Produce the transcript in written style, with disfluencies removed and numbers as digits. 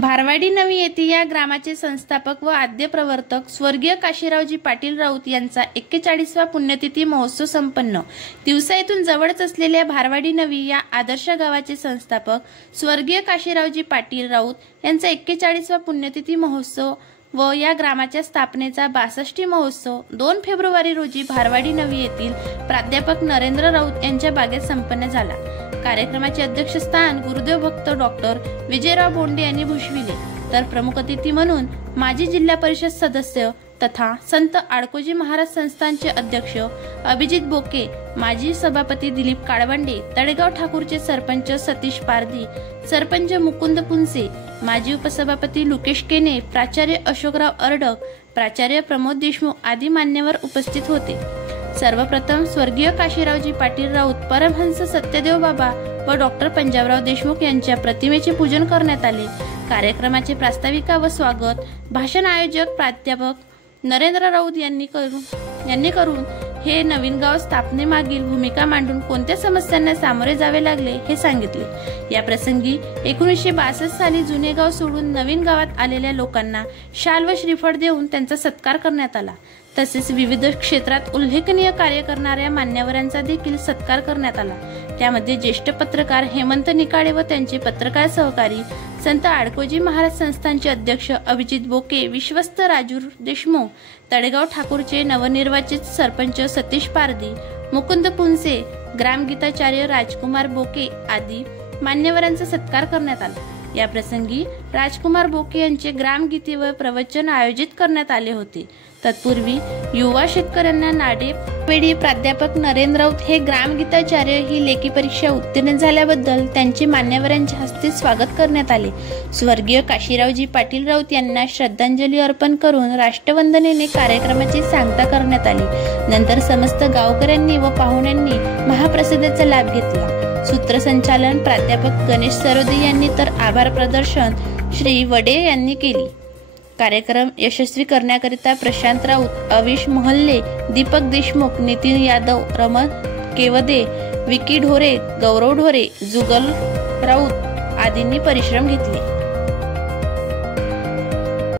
भारवाडी नवी येथे या ग्रामाचे संस्थापक व आद्य प्रवर्तक स्वर्गीय काशीरावजी पाटील राऊत यांचा 41वा पुण्यतिथी महोत्सव संपन्न। दिवसा येथून जवळच असलेल्या भारवाडी नवी या आदर्श गावाचे संस्थापक स्वर्गीय काशीरावजी पाटील राऊत यांचा 41वा पुण्यतिथी महोत्सव व या ग्रामाच्या स्थापनेचा 62 महोत्सव 2 फेब्रुवारी रोजी भारवाडी नवी येथील प्राध्यापक नरेंद्र राऊत यांच्या बागेत संपन्न झाला। कार्यक्रमाचे अध्यक्षस्थान गुरुदेव भक्त डॉक्टर विजयराव बोंडे यांनी भूषविले, तर प्रमुख अतिथी म्हणून माजी जिल्हा परिषद सदस्य तथा संत आडकोजी महाराज संस्थानचे अध्यक्ष अभिजित बोके, माजी सभापती दिलीप काळवंडे, तळेगाव ठाकूरचे सरपंच सतीश पारधी, सरपंच मुकुंद पुनसे, माजी उपसभापती लुकेश केने, प्राचार्य अशोकराव अर्डक, प्राचार्य प्रमोद देशमुख आदी मान्यवर उपस्थित होते। सर्वप्रथम स्वर्गीय काशीरावजी पाटील राऊत, परमहंस सत्यदेव बाबा व डॉक्टर पंजाबराव देशमुख यांच्या प्रतिमेचे पूजन करण्यात आले। कार्यक्रमाचे प्रास्ताविका व स्वागत भाषण आयोजक प्राध्यापक नरेंद्र राऊत यांनी करून हे नवीन गाव स्थापनेमागील भूमिका मांडून कोणत्या समस्यांना सामोरे जावे लागले हे सांगितले। या प्रसंगी 1962 साली जुने गाव सोडून नवीन गावात आलेल्या लोकांना शाल व श्रीफळ देऊन त्यांचा सत्कार करण्यात आला। तसेच विविध क्षेत्रात उल्लेखनीय कार्य करणाऱ्या मान्यवरांचा देखील सत्कार करण्यात आला। त्यामध्ये ज्येष्ठ पत्रकार हेमंत निकाळे व त्यांचे पत्रकार सहकारी संत आडकोजी महाराज संस्थानचे अध्यक्ष अभिजित बोके, विश्वस्त राजू देशमुख, तळेगाव ठाकूरचे नवनिर्वाचित सरपंच सतीश पारधी, मुकुंद पुनसे, ग्रामगीताचार्य राजकुमार बोके आदी मान्यवरांचा सत्कार करण्यात आला। या प्रसंगी राजकुमार बोके यांचे ग्रामगीते व प्रवचन आयोजित करण्यात आले होते। तत्पूर्वी युवा शेतकऱ्यांना नाडेपेढी प्राध्यापक नरेंद्र राऊत हे ग्रामगीताचार्य ही लेखी परीक्षा उत्तीर्ण झाल्याबद्दल त्यांचे मान्यवरांच्या हस्ते स्वागत करण्यात आले। स्वर्गीय काशीरावजी पाटील राऊत यांना श्रद्धांजली अर्पण करून राष्ट्रवंदनेने कार्यक्रमाची सांगता करण्यात आली। नंतर समस्त गावकऱ्यांनी व पाहुण्यांनी महाप्रसादाचा लाभ घेतला। सूत्रसंचालन प्राध्यापक गणेश सरोदे यांनी तर आभार प्रदर्शन श्री वडे यांनी केली। कार्यक्रम यशस्वी करण्याकरिता प्रशांत राऊत, अविश मोहल्ले, दीपक देशमुख, नितीन यादव, रमण केवदे, विकी ढोरे, गौरव ढोरे, जुगल राऊत आदींनी परिश्रम घेतले।